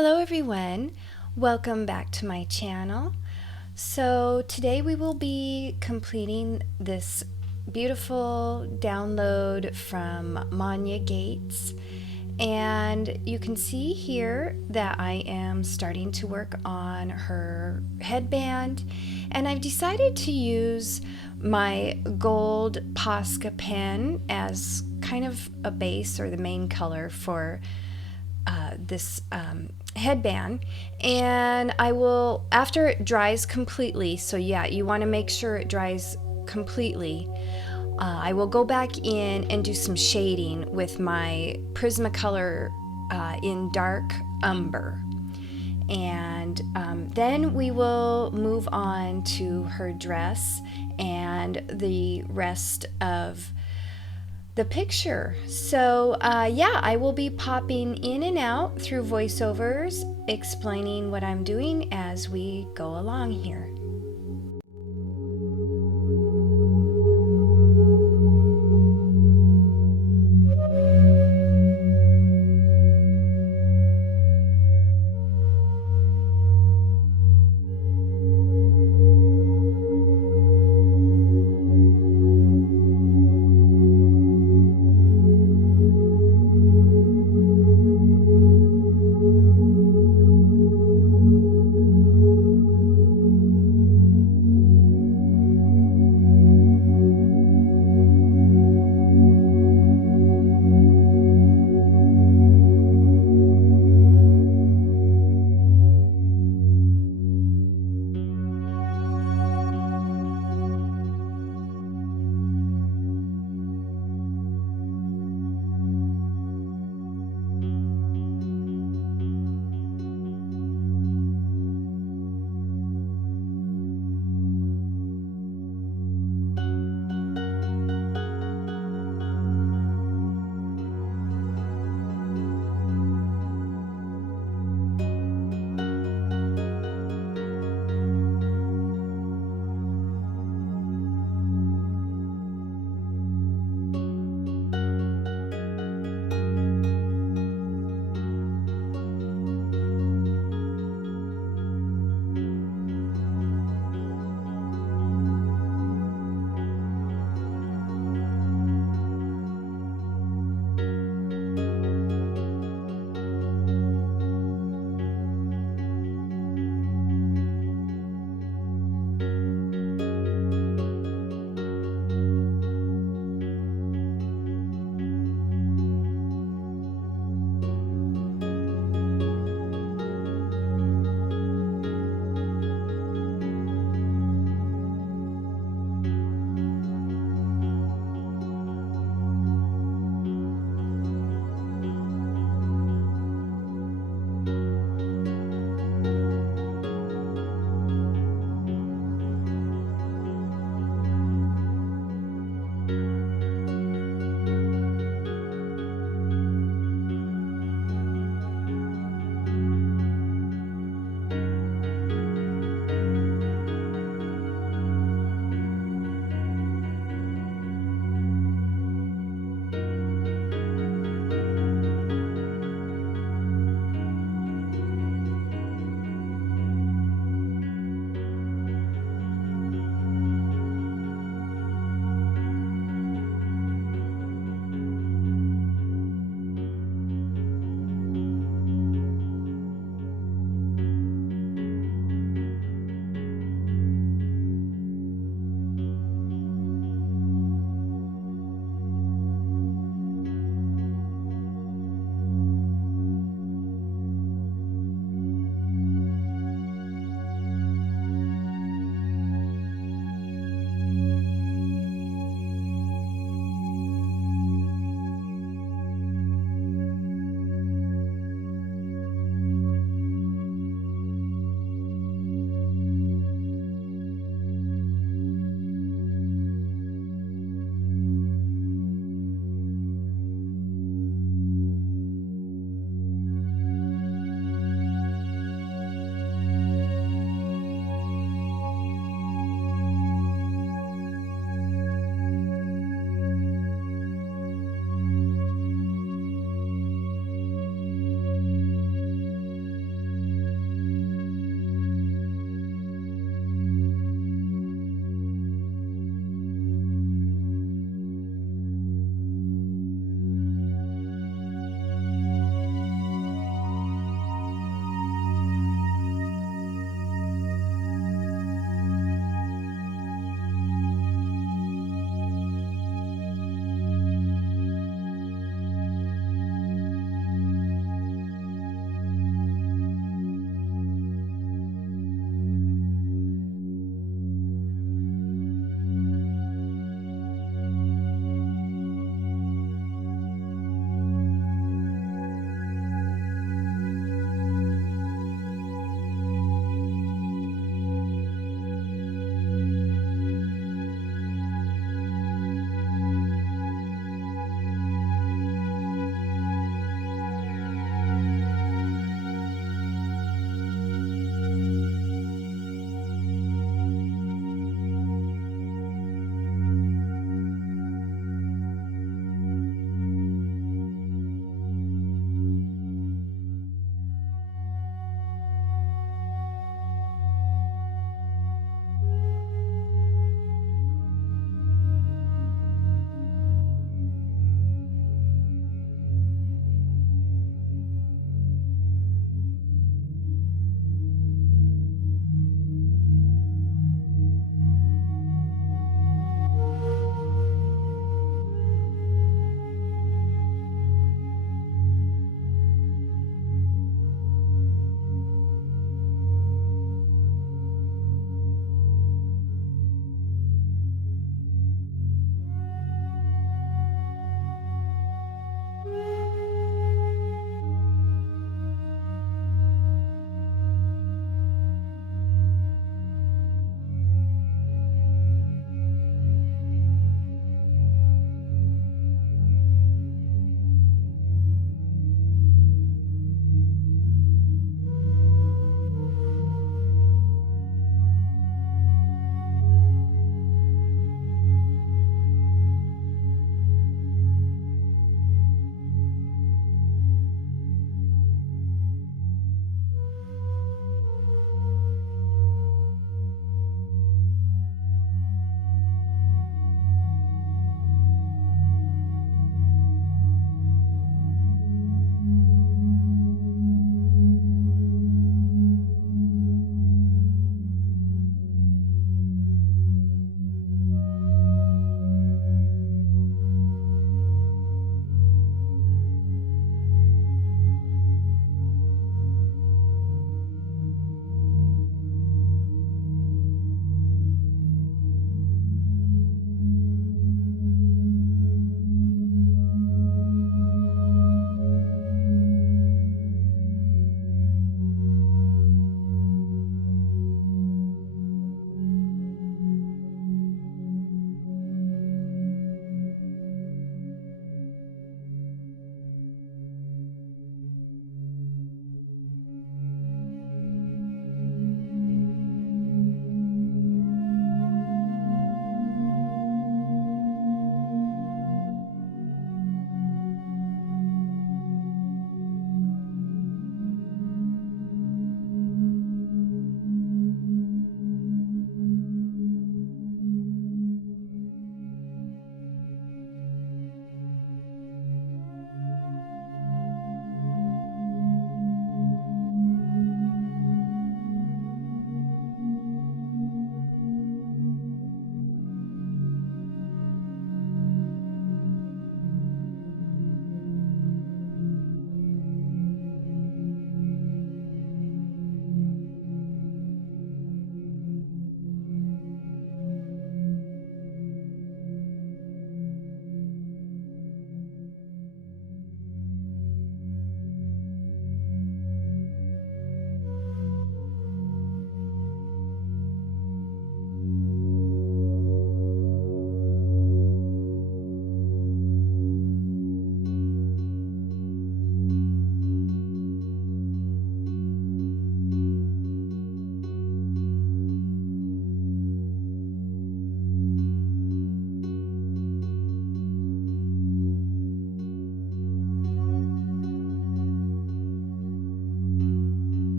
Hello everyone, welcome back to my channel. So today we will be completing this beautiful download from Monja Gates, and you can see here that I am starting to work on her headband, and I've decided to use my gold Posca pen as kind of a base or the main color for this headband. And I will, after it dries completely, so yeah, you want to make sure it dries completely, I will go back in and do some shading with my Prismacolor in dark umber. And then we will move on to her dress and the rest of the picture. So yeah, I will be popping in and out through voiceovers explaining what I'm doing as we go along here.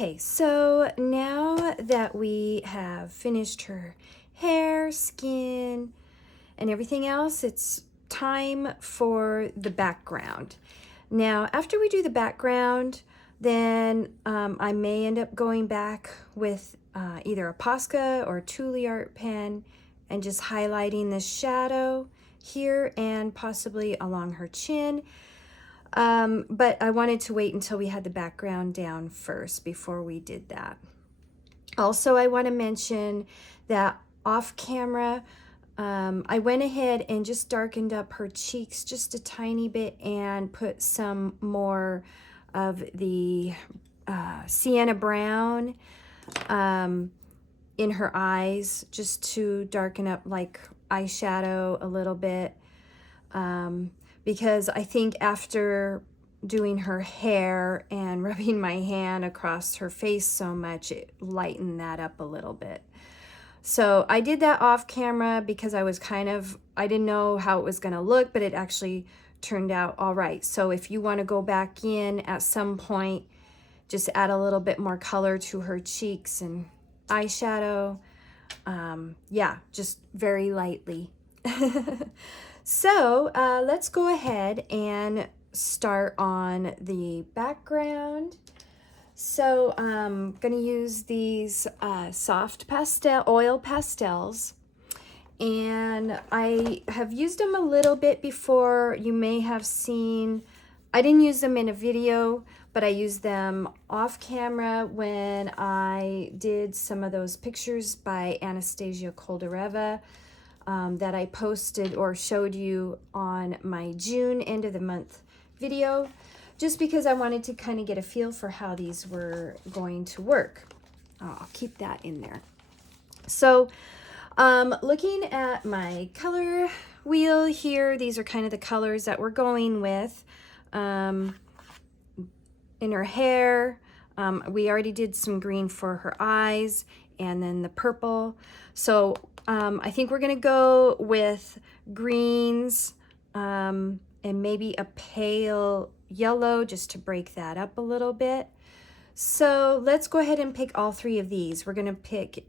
Okay, so now that we have finished her hair, skin, and everything else, it's time for the background. Now, after we do the background, then I may end up going back with either a Posca or a Tule art pen and just highlighting the shadow here and possibly along her chin. But I wanted to wait until we had the background down first before we did that. Also, I want to mention that off camera, I went ahead and just darkened up her cheeks just a tiny bit and put some more of the sienna brown in her eyes, just to darken up like eyeshadow a little bit. Because I think after doing her hair and rubbing my hand across her face so much, it lightened that up a little bit. So I did that off camera because I didn't know how it was going to look, but it actually turned out all right. So if you want to go back in at some point, just add a little bit more color to her cheeks and eyeshadow. Yeah, just very lightly. So let's go ahead and start on the background. So I'm going to use these soft oil pastels, and I have used them a little bit before. You may have seen, I didn't use them in a video, but I used them off camera when I did some of those pictures by Anastasia Koldareva that I posted or showed you on my June end of the month video, just because I wanted to kind of get a feel for how these were going to work. I'll keep that in there. So looking at my color wheel here, these are kind of the colors that we're going with. In her hair, we already did some green for her eyes, and then the purple. So I think we're gonna go with greens and maybe a pale yellow just to break that up a little bit. So let's go ahead and pick all three of these. We're gonna pick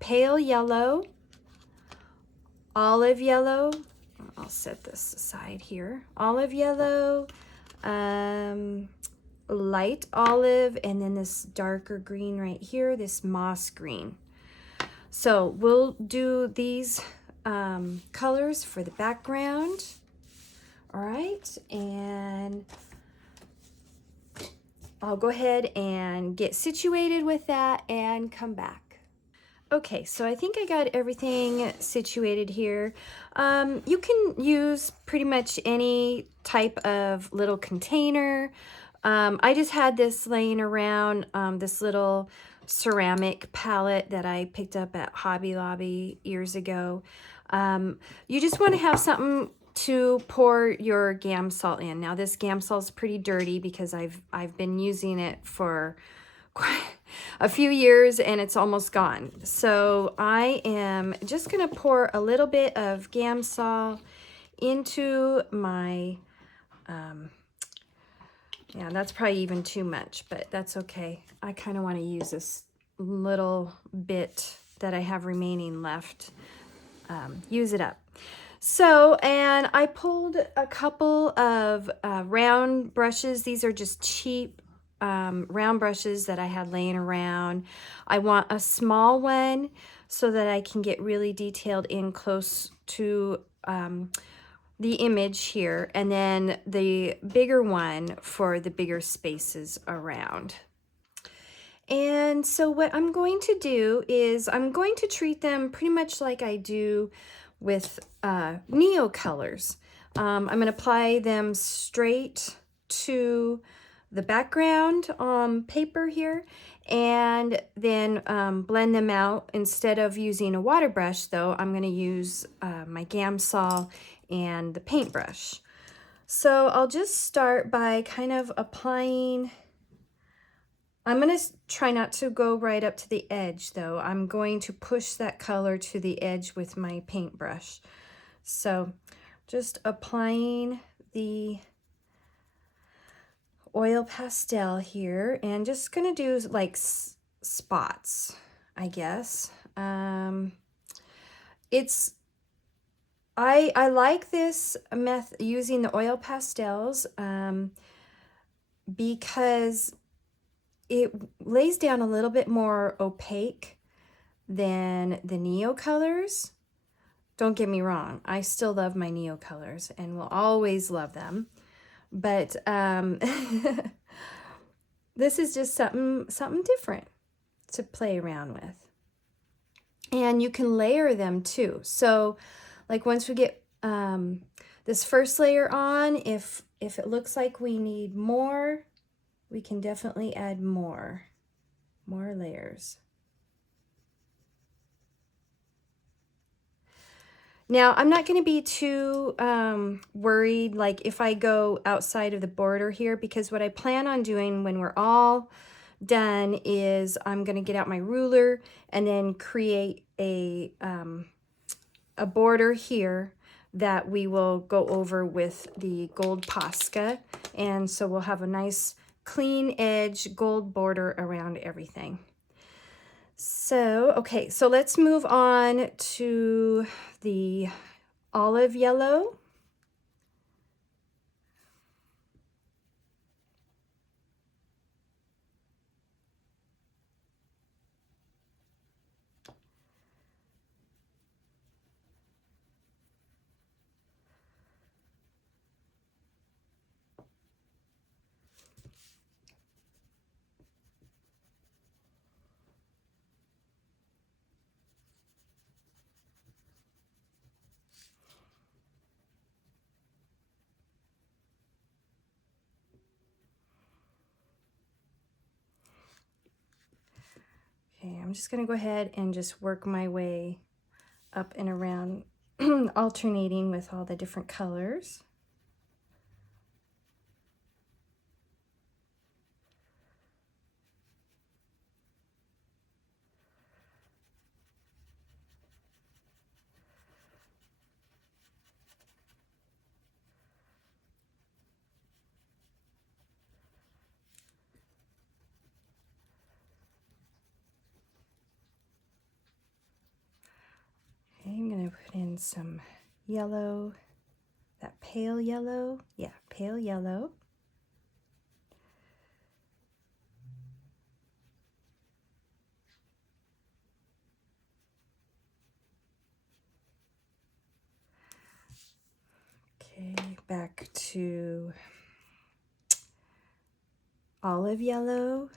pale yellow, olive yellow. I'll set this aside here. Olive yellow, light olive, and then this darker green right here, this moss green. So we'll do these colors for the background. All right, and I'll go ahead and get situated with that and come back. Okay, so I think I got everything situated here. You can use pretty much any type of little container. I just had this laying around, this little ceramic palette that I picked up at Hobby Lobby years ago. You just want to have something to pour your Gamsol in. Now this Gamsol is pretty dirty because I've been using it for quite a few years and it's almost gone. So I am just going to pour a little bit of Gamsol into my, yeah, that's probably even too much, but that's okay. I kind of want to use this little bit that I have remaining left, use it up. So, and I pulled a couple of round brushes. These are just cheap round brushes that I had laying around. I want a small one so that I can get really detailed in close to the image here, and then the bigger one for the bigger spaces around. And so what I'm going to do is I'm going to treat them pretty much like I do with Neo colors. I'm going to apply them straight to the background paper here, and then blend them out. Instead of using a water brush though, I'm going to use my Gamsol and the paintbrush. So I'll just start by kind of applying. I'm going to try not to go right up to the edge though. I'm going to push that color to the edge with my paintbrush. So just applying the oil pastel here, and just gonna do like spots, I guess. It's I like this method using the oil pastels because it lays down a little bit more opaque than the Neo colors. Don't get me wrong, I still love my Neo colors and will always love them. But this is just something different to play around with. And you can layer them too. So like once we get this first layer on, if it looks like we need more, we can definitely add more layers. Now, I'm not going to be too worried like if I go outside of the border here, because what I plan on doing when we're all done is I'm going to get out my ruler and then create a border here that we will go over with the gold Posca. And so we'll have a nice clean edge gold border around everything. So, okay, so let's move on to the olive yellow. Okay, I'm just going to go ahead and just work my way up and around, alternating with all the different colors. Okay, I'm going to put in some yellow, that pale yellow. Yeah, pale yellow. Okay, back to olive yellow.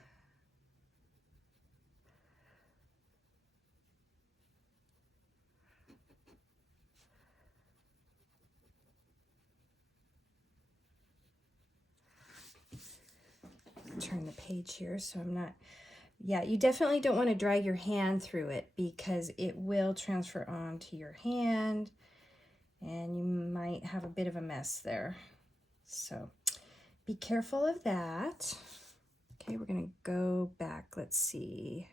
Turn the page here so I'm not, yeah, you definitely don't want to drag your hand through it because it will transfer onto your hand and you might have a bit of a mess there. So be careful of that. Okay, we're gonna go back, let's see.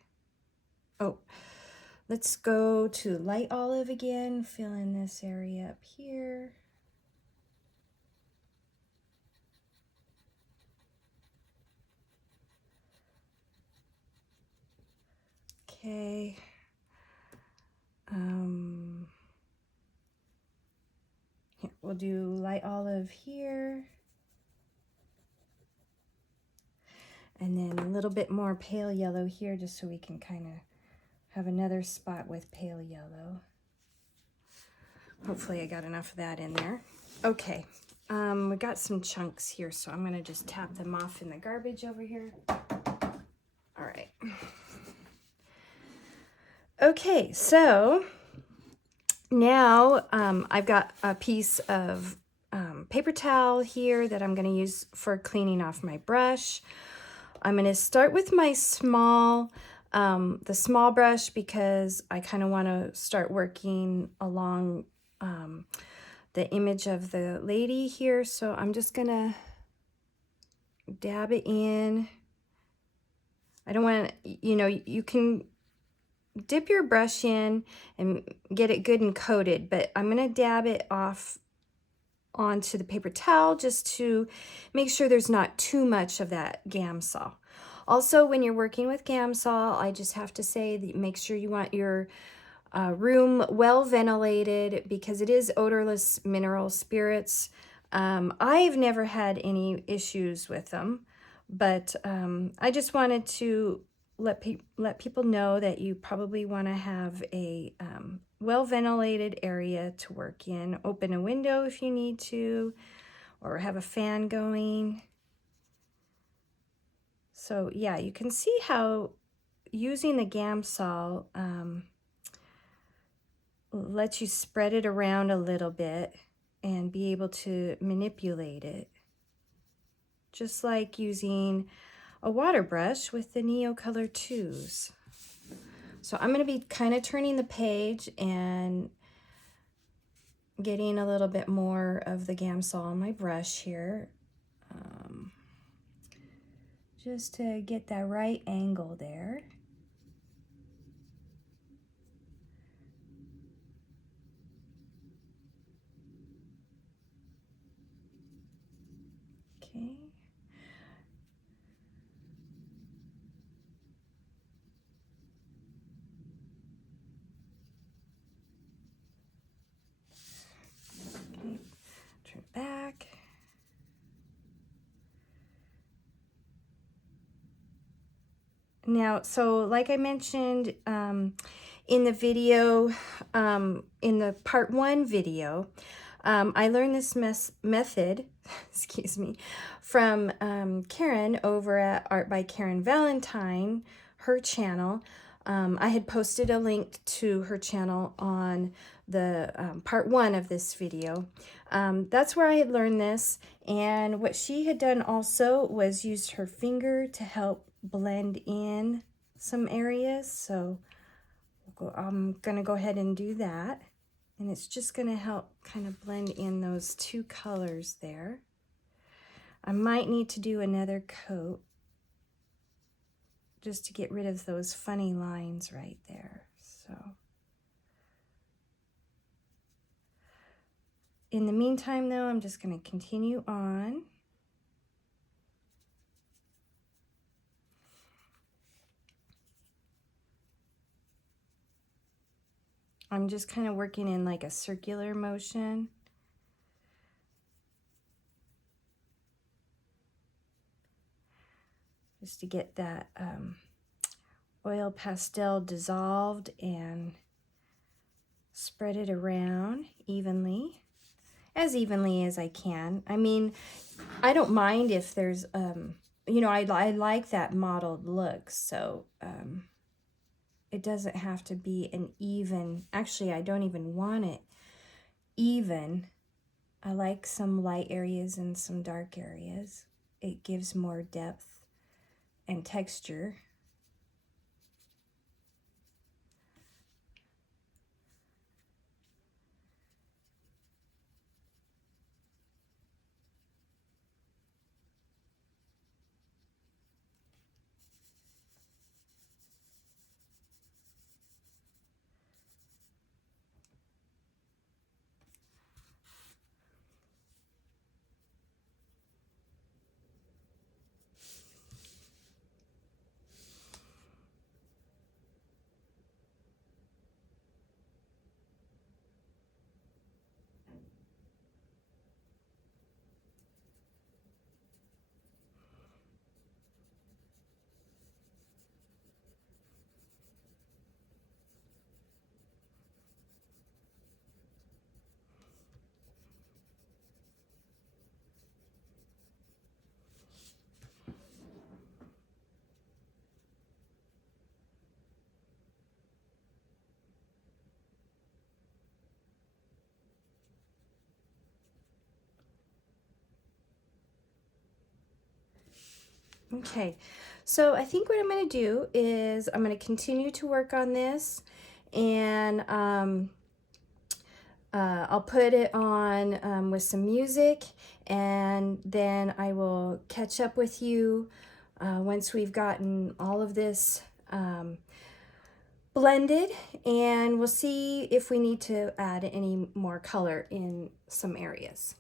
Oh, let's go to light olive again, fill in this area up here. Okay. Here, we'll do light olive here. And then a little bit more pale yellow here just so we can kind of have another spot with pale yellow. Hopefully I got enough of that in there. Okay, we got some chunks here, so I'm gonna just tap them off in the garbage over here. All right. Okay, so now I've got a piece of paper towel here that I'm gonna use for cleaning off my brush. I'm gonna start with my small, the small brush because I kind of want to start working along the image of the lady here. So I'm just gonna dab it in. I don't want to, you know, you can dip your brush in and get it good and coated, but I'm gonna dab it off onto the paper towel just to make sure there's not too much of that Gamsol. Also, when you're working with Gamsol, I just have to say that make sure you want your room well ventilated because it is odorless mineral spirits. I've never had any issues with them, but I just wanted to let people know that you probably want to have a well ventilated area to work in. Open a window if you need to, or have a fan going. So yeah, you can see how using the Gamsol lets you spread it around a little bit and be able to manipulate it. Just like using a water brush with the Neo Color 2s. So I'm going to be kind of turning the page and getting a little bit more of the Gamsol on my brush here. Just to get that right angle there. Okay. Okay, turn it back. Now, so like I mentioned in the video, in the part 1 video, I learned this method, excuse me, from Karen over at Art by Karen Valentine, her channel. I had posted a link to her channel on the part 1 of this video. That's where I had learned this, and what she had done also was used her finger to help blend in some areas. So I'm gonna go ahead and do that, and it's just gonna help kind of blend in those two colors there. I might need to do another coat just to get rid of those funny lines right there. So in the meantime though, I'm just going to continue on. I'm just kind of working in like a circular motion. Just to get that oil pastel dissolved and spread it around evenly as I can. I mean, I don't mind if there's, you know, I like that mottled look, so it doesn't have to be an even, actually I don't even want it even. I like some light areas and some dark areas. It gives more depth and texture. Okay, so I think what I'm going to do is I'm going to continue to work on this, and I'll put it on with some music, and then I will catch up with you once we've gotten all of this blended, and we'll see if we need to add any more color in some areas.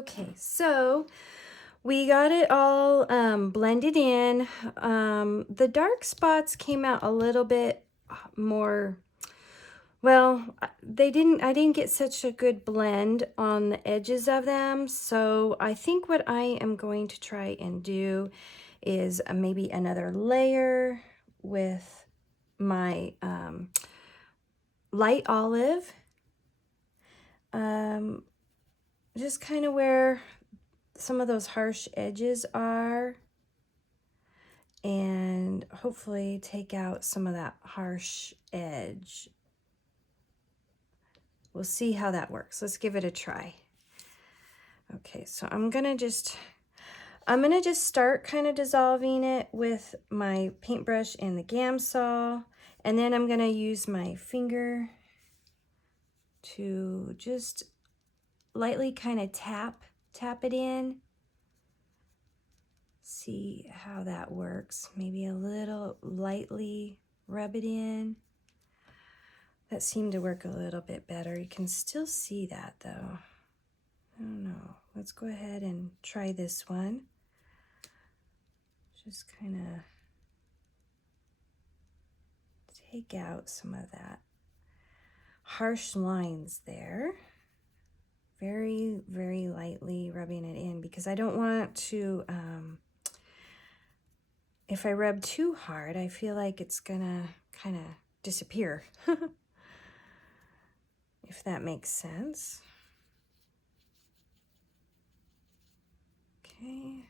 Okay, so we got it all blended in. The dark spots came out a little bit more, well, I didn't get such a good blend on the edges of them. So I think what I am going to try and do is maybe another layer with my light olive. Just kind of where some of those harsh edges are, and hopefully take out some of that harsh edge. We'll see how that works. Let's give it a try. Okay, so I'm gonna just start kind of dissolving it with my paintbrush and the Gamsol, and then I'm gonna use my finger to just lightly kind of tap it in. See how that works. Maybe a little lightly rub it in. That seemed to work a little bit better. You can still see that though. I don't know. Let's go ahead and try this one. Just kind of take out some of that harsh lines there. Very, very lightly rubbing it in because I don't want to, if I rub too hard, I feel like it's gonna kind of disappear. If that makes sense. Okay.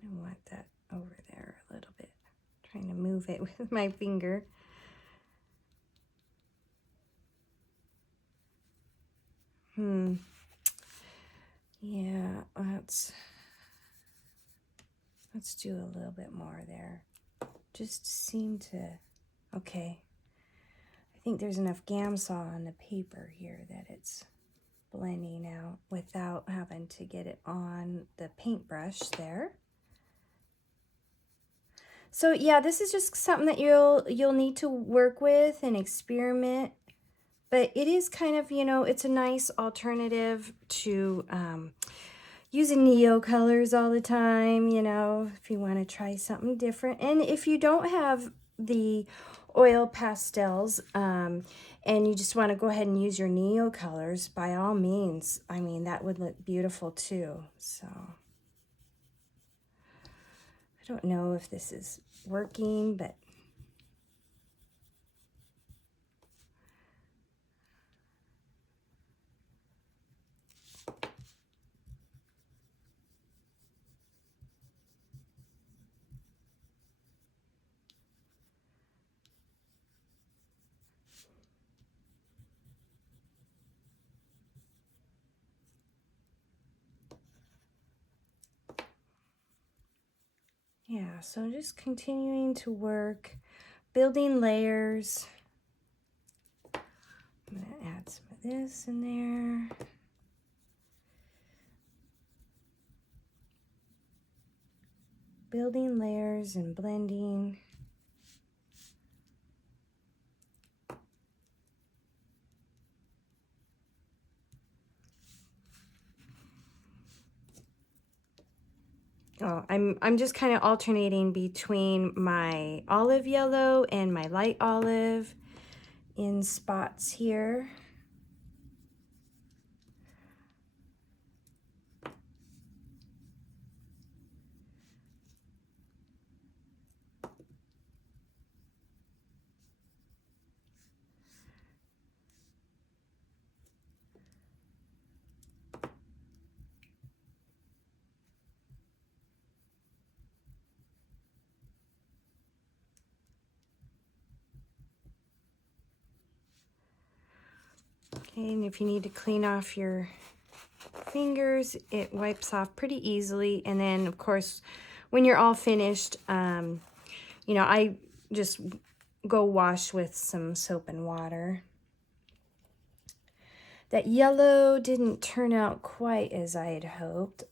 Kind of want that over there a little bit. Trying to move it with my finger. Yeah, let's do a little bit more there. Just seem to, okay. I think there's enough Gamsol on the paper here that it's blending out without having to get it on the paintbrush there. So yeah, this is just something that you'll need to work with and experiment. But it is kind of, you know, it's a nice alternative to using neo colors all the time, you know, if you want to try something different. And if you don't have the oil pastels and you just want to go ahead and use your neo colors, by all means, I mean, that would look beautiful too. So I don't know if this is working, but yeah, so just continuing to work, building layers. I'm going to add some of this in there. Building layers and blending. Oh, I'm just kind of alternating between my olive yellow and my light olive in spots here. Okay, and if you need to clean off your fingers, it wipes off pretty easily. And then, of course, when you're all finished, you know, I just go wash with some soap and water. That yellow didn't turn out quite as I had hoped.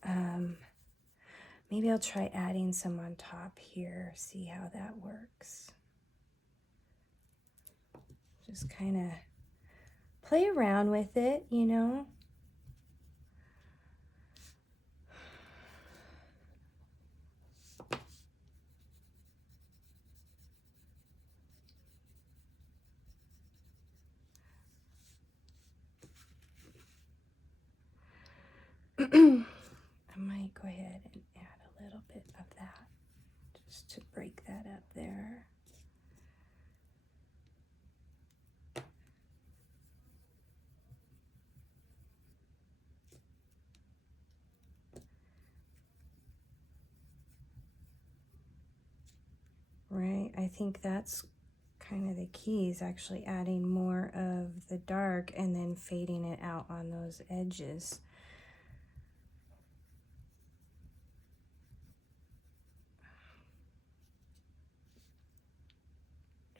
Maybe I'll try adding some on top here, see how that works. Just kind of play around with it, you know. I might go ahead and add a little bit of that just to break that up there. Right, I think that's kind of the key, is actually adding more of the dark and then fading it out on those edges.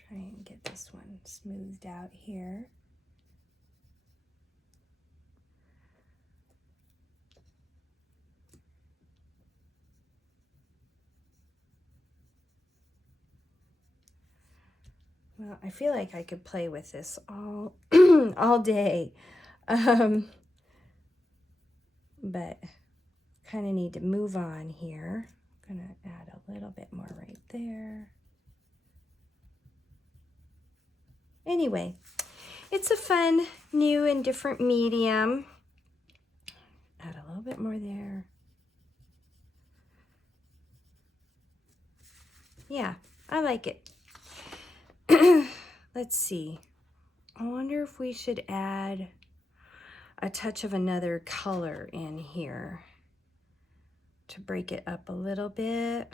Try and get this one smoothed out here. Well, I feel like I could play with this all all day, but kind of need to move on here. I'm gonna add a little bit more right there. Anyway, it's a fun, new and different medium. Add a little bit more there. Yeah, I like it. Let's see. I wonder if we should add a touch of another color in here to break it up a little bit.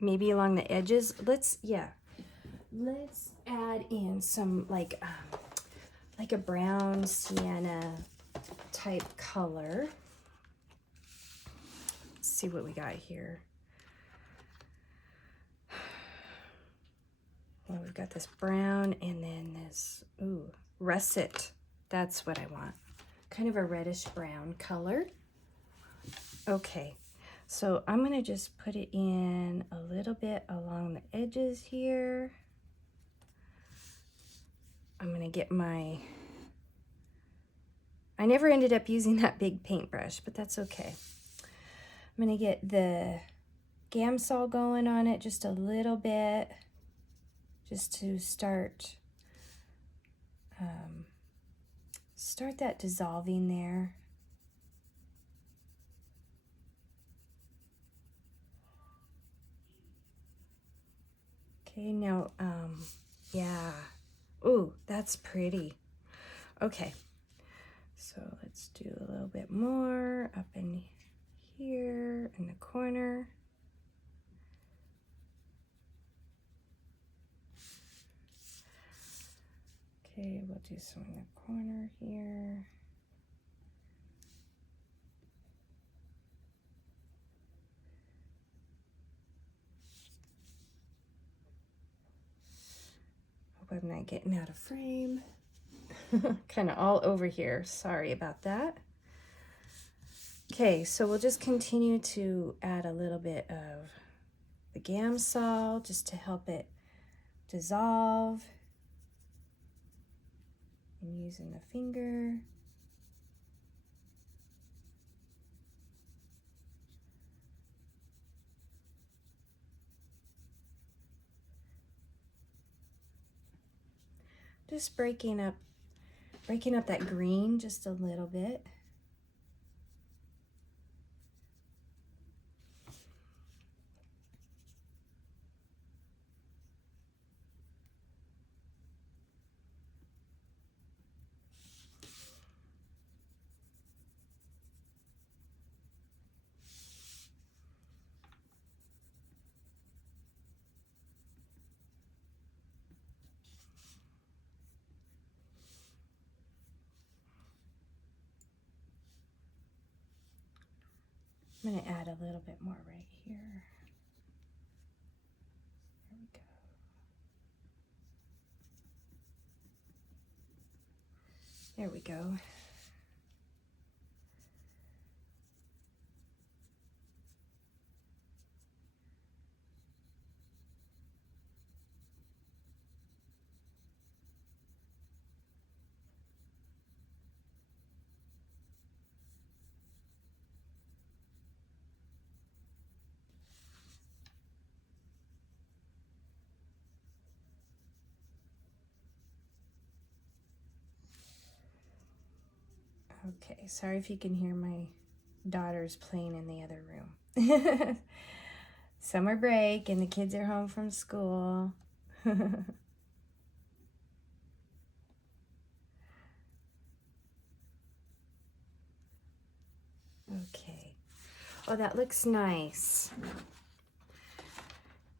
Maybe along the edges. Let's add in some like a brown sienna type color. Let's see what we got here. Well, we've got this brown and then this, russet. That's what I want. Kind of a reddish brown color. Okay, so I'm gonna just put it in a little bit along the edges here. I'm gonna get I never ended up using that big paintbrush, but that's okay. I'm gonna get the Gamsol going on it just a little bit, just to start that dissolving there. Okay, now, yeah. Ooh, that's pretty. Okay, so let's do a little bit more up in here in the corner. Okay, we'll do some in the corner here. Hope I'm not getting out of frame. Kind of all over here. Sorry about that. Okay, so we'll just continue to add a little bit of the Gamsol just to help it dissolve. And using the finger. Just breaking up that green just a little bit. I'm going to add a little bit more right here. There we go. There we go. Okay, sorry if you can hear my daughters playing in the other room. Summer break and the kids are home from school. Okay. Oh, that looks nice.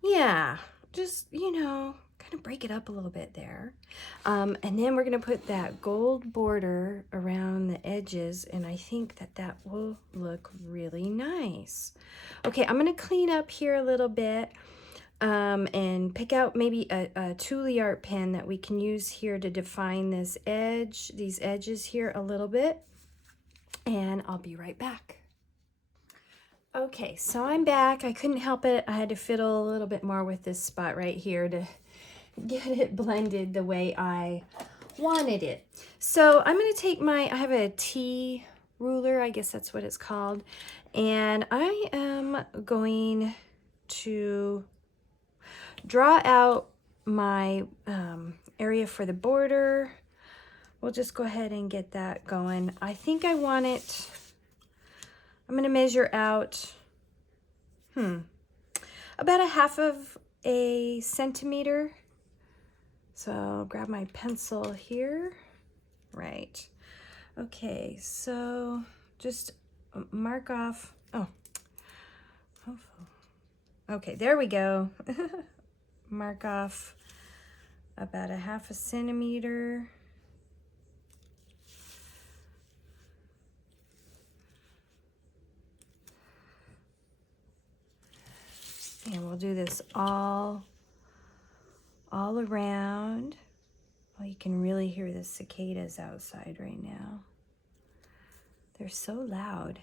Yeah, just, kind of break it up a little bit there. And then we're going to put that gold border around the edges, and I think that that will look really nice. Okay, I'm going to clean up here a little bit and pick out maybe a Tule Art pen that we can use here to define this edge, these edges here a little bit, and I'll be right back. Okay, so I'm back. I couldn't help it. I had to fiddle a little bit more with this spot right here to get it blended the way I wanted it. So I'm going to take I have a T ruler, I guess that's what it's called, and I am going to draw out my area for the border. We'll just go ahead and get that going. I think I want it, I'm going to measure out about a half of a centimeter. So I'll grab my pencil here. Right. Okay, so just mark off. Okay, there we go. Mark off about a half a centimeter. And we'll do this all around. Well, you can really hear the cicadas outside right now. They're so loud.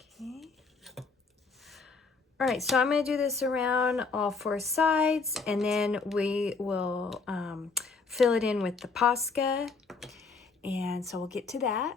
Okay. All right, so I'm going to do this around all four sides, and then we will fill it in with the Posca, and so we'll get to that.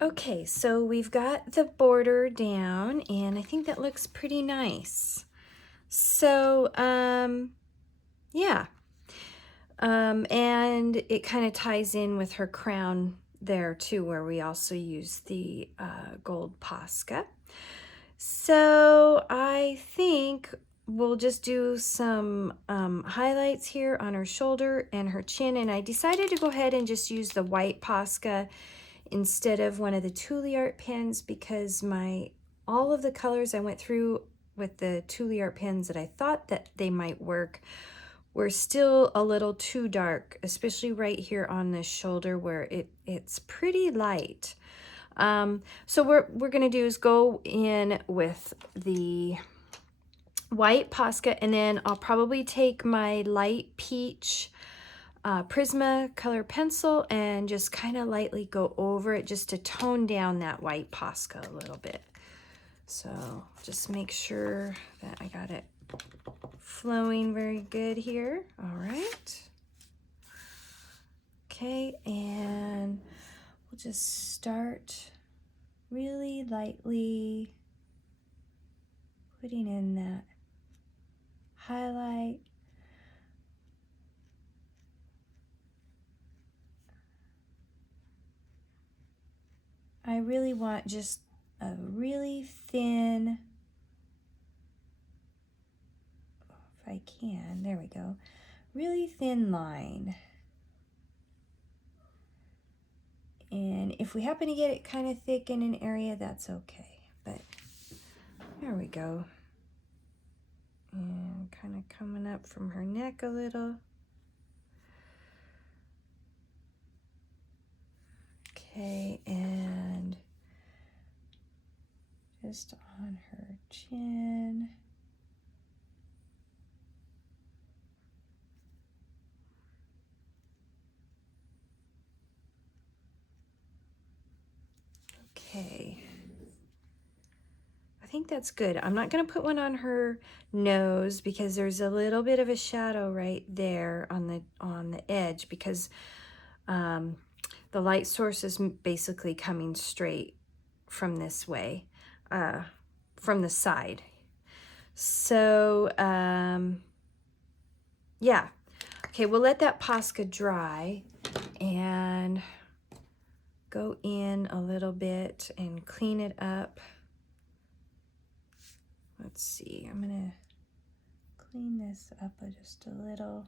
Okay, so we've got the border down, and I think that looks pretty nice. So, yeah. And it kind of ties in with her crown there too, where we also use the gold Posca. So I think we'll just do some highlights here on her shoulder and her chin, and I decided to go ahead and just use the white Posca instead of one of the Tule Art pens, because all of the colors I went through with the Tule Art pens that I thought that they might work were still a little too dark, especially right here on the shoulder where it's pretty light. So what we're gonna do is go in with the white Posca, and then I'll probably take my light peach Prismacolor pencil and just kind of lightly go over it just to tone down that white Posca a little bit. So just make sure that I got it flowing very good here. All right. Okay, and we'll just start really lightly putting in that highlight. I really want just a really thin, if I can, there we go, really thin line. And if we happen to get it kind of thick in an area, that's okay. But there we go. And kind of coming up from her neck a little. Okay, and just on her chin. Okay. I think that's good. I'm not going to put one on her nose because there's a little bit of a shadow right there on the edge, because the light source is basically coming straight from this way, from the side. So yeah. Okay, we'll let that Posca dry and go in a little bit and clean it up. Let's see, I'm gonna clean this up just a little.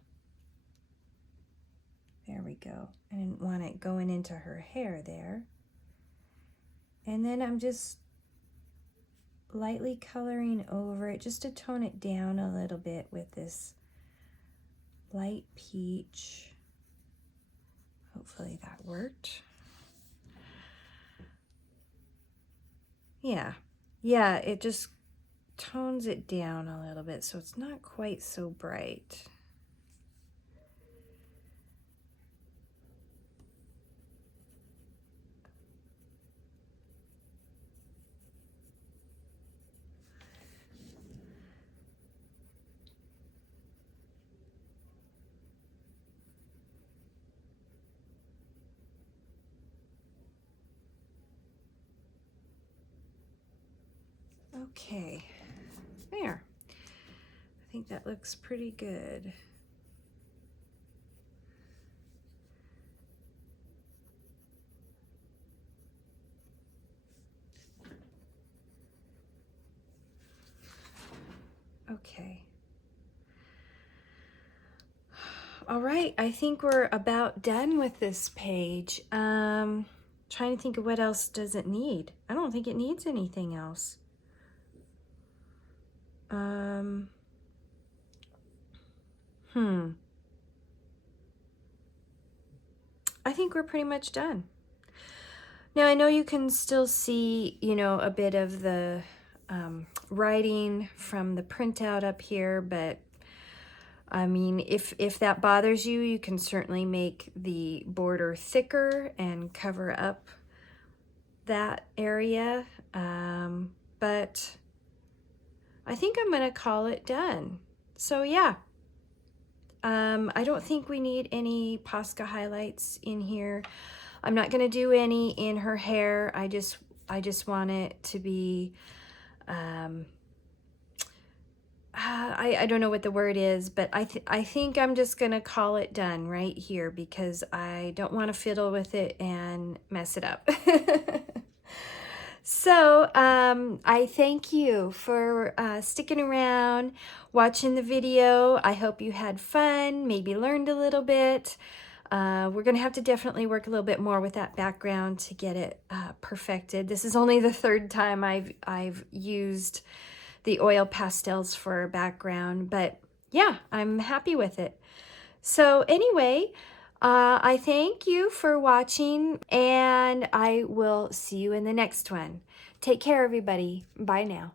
There we go. I didn't want it going into her hair there. And then I'm just lightly coloring over it just to tone it down a little bit with this light peach. Hopefully that worked. Yeah, it just tones it down a little bit so it's not quite so bright. Okay, there. I think that looks pretty good. Okay. All right, I think we're about done with this page. Trying to think of what else does it need. I don't think it needs anything else. I think we're pretty much done. Now I know you can still see, you know, a bit of the writing from the printout up here, but I mean, if that bothers you, you can certainly make the border thicker and cover up that area. But I think I'm gonna call it done. So yeah, I don't think we need any Posca highlights in here. I'm not gonna do any in her hair. I just want it to be, I don't know what the word is, but I think I'm just gonna call it done right here because I don't want to fiddle with it and mess it up. So I thank you for sticking around, watching the video. I hope you had fun, maybe learned a little bit. We're gonna have to definitely work a little bit more with that background to get it perfected. This is only the third time I've used the oil pastels for a background, but yeah, I'm happy with it. So anyway, I thank you for watching, and I will see you in the next one. Take care, everybody. Bye now.